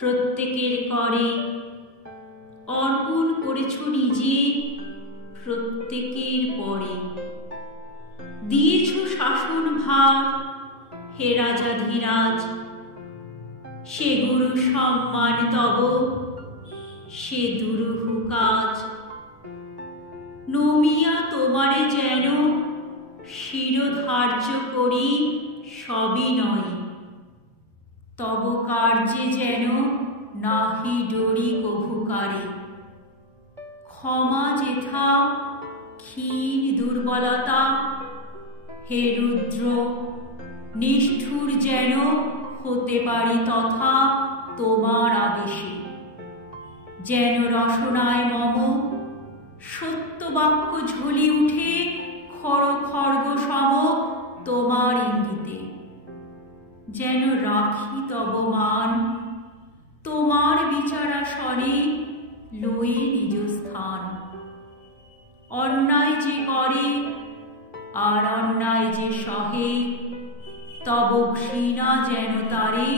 প্রত্যেকের করে, অর্পণ করেছ নিজে প্রত্যেকের পরে। দিয়েছ শাসন ভার হে রাজাধিরাজ, সে গুরু সম্মান তব সে দুরূহ কাজ। নমিয়া তোমারে যেন শিরোধার্য করি সবই নয়, তব কার্যে যেন নাহি ডরি কভুকারে। ক্ষমা যেথা ক্ষীণ দুর্বলতা, হে রুদ্র নিষ্ঠুর যেন হতে পারি তথা তোমার আদেশে। যেন রসনায় মম সত্য বাক্য ঝলি উঠে খড়গ সম তোমার ইঙ্গিতে। যেন রাখি তব মান তোমার বিচারাসনে লয়ে নিজ স্থান। অন্যায় যে করে আর অন্যায় যে সহে, তব ঘৃণা যেন তারে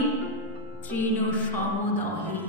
তৃণ সমদহে।